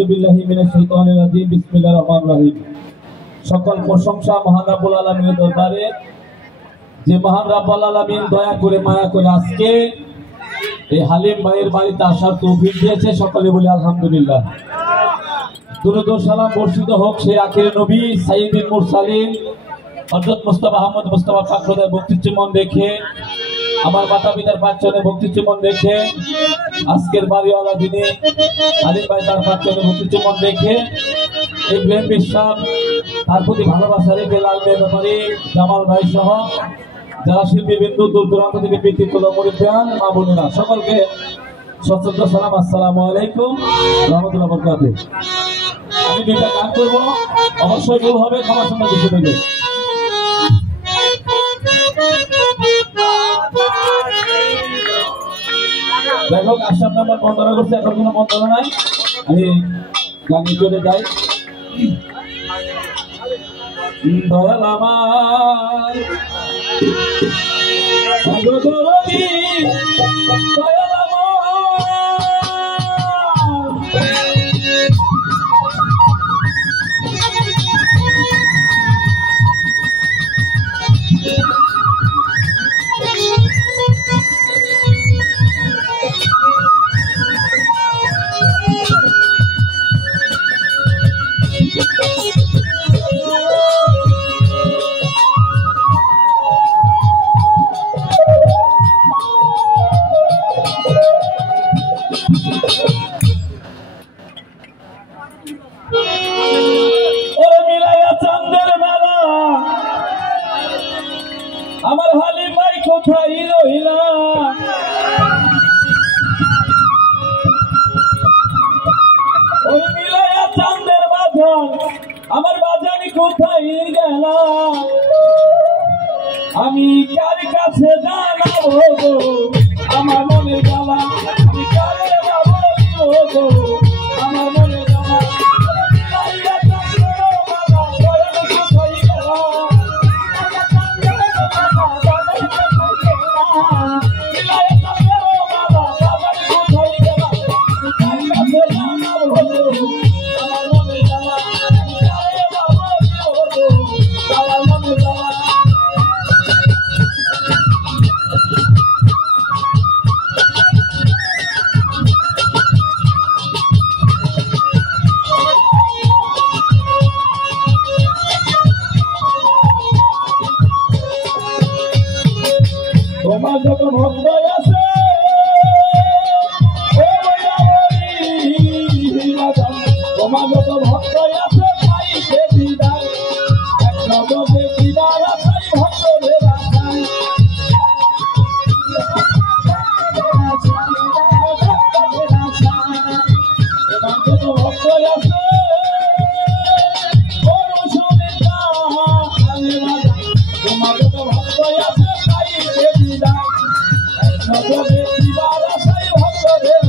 আউযু বিল্লাহি মিনাশ শাইতানির রাজিম। বিসমিল্লাহির রহমানির রহিম। সকল প্রশংসা মহান রব্বুল আলামিনের দরবারে, যে মহান রব্বুল আলামিন দয়া করে মায়া করে আজকে এই হালিম ভাইয়ের বাড়িতে আসার তৌফিক দিয়েছে। সকলে বলি আলহামদুলিল্লাহ। দুরূদ ও সালাম বর্ষিত হোক সেই আখিরে নবী সাইয়্যিদুল মুরসালিন হযরত মুস্তাফা আহমদ মুস্তাফা পাকর ভক্তি চুম্বন রেখে, আমার মাতা পিতার পাঁচজনে ভক্তি চুম্বন রেখে, আজকের বাড়িওয়ালা যিনি হালিম ভাই তার পাঁচজনে ভক্তি চুম্বন রেখে, ইব্রাহিম বিশ্বাস তার প্রতি ভালোবাসা রেখে, লাল ব্যাপারী জামাল ভাই সহ যারা শিল্পীবৃন্দ দূর দূরান্ত থেকে ব্যক্তিগত পরিত্রাণ মা বোনেরা সকলকে সশ্রদ্ধ সালাম, আসসালামু আলাইকুম রহমতুল্লাহ বরকাতুহু। আমি দুইটা গান করবো, অবশ্যই ভুল হবে, ক্ষমা সুন্দর কিছু দেবে। যাই হোক, আসাম নাম্বার বন্ধনা করছে, এখন কোনো বন্ধনা নাই, আমি গানে চলে যাই। দয়াল আমার দয়াল আমার হালিম ভাই কোথায় রইলা, ওই মিলাইয়া চাঁদের বাজার আমার বাজারি কোথায় গেল, আমি কার কাছে জানাবো গো আমার মনের জ্বালা, আমি কারে বলবো গো আমার মনের জ্বালা, মিলাইয়া চাঁদের বাজার কোথায় গেল, তোমার যত ভক্ত আছে তোমার যত ভক্ত আছে পাইছে দিদার, এক নজরে দিদার আছে ভক্তদের আশায়, তোমার যত ভক্ত আছে তোমার যত ভক্ত আছে পাইছে দিদার, এক নজরে দিদার আছে ভক্তদের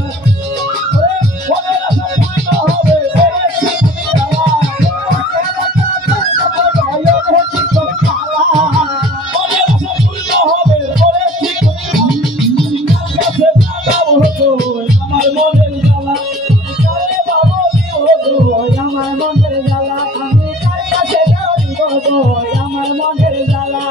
আমার মনের জ্বালা, আমার মনের জ্বালা, আমি কার কাছে যাবো আমার মনের জ্বালা,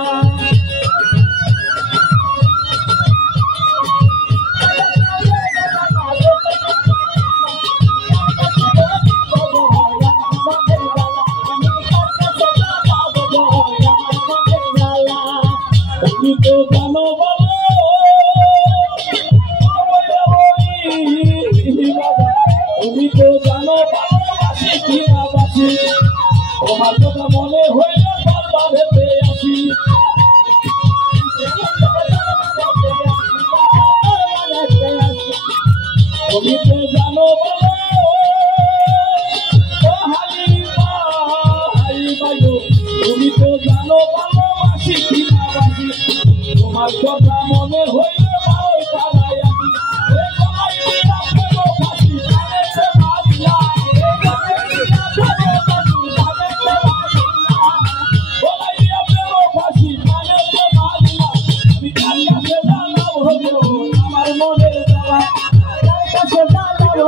তুমি তো জানো বলো তুমি তো জানো ভালোবাসি কি না বাসি, তোমার কথা মনে হইলে বারবার হেঁটে আসি, তুমি তো জানো বলো তুমি তো জানো ভালোবাসি কি না বাসি, তোমার কথা মনে হইলে ভালোই পালাই আসি, আমার মনের জ্বালা, কার কাছে জানাবো